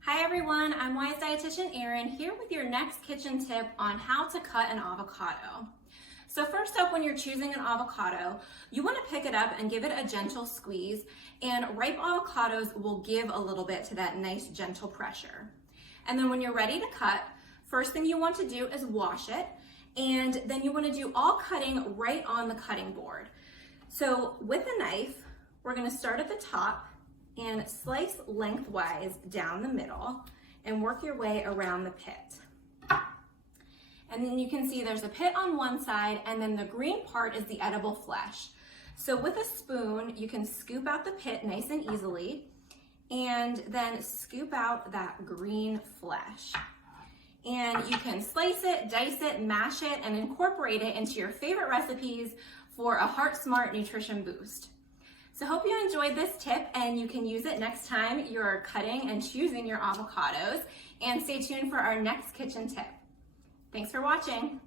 Hi everyone, I'm Weis Dietitian Erin here with your next kitchen tip on how to cut an avocado. So first up, when you're choosing an avocado, you want to pick it up and give it a gentle squeeze, and ripe avocados will give a little bit to that nice gentle pressure. And then when you're ready to cut, first thing you want to do is wash it, and then you want to do all cutting right on the cutting board. So with a knife, we're going to start at the top and slice lengthwise down the middle and work your way around the pit. And then you can see there's a pit on one side, and then the green part is the edible flesh. So with a spoon, you can scoop out the pit nice and easily, and then scoop out that green flesh. And you can slice it, dice it, mash it, and incorporate it into your favorite recipes for a heart-smart nutrition boost. So hope you enjoyed this tip and you can use it next time you're cutting and choosing your avocados. And stay tuned for our next kitchen tip. Thanks for watching.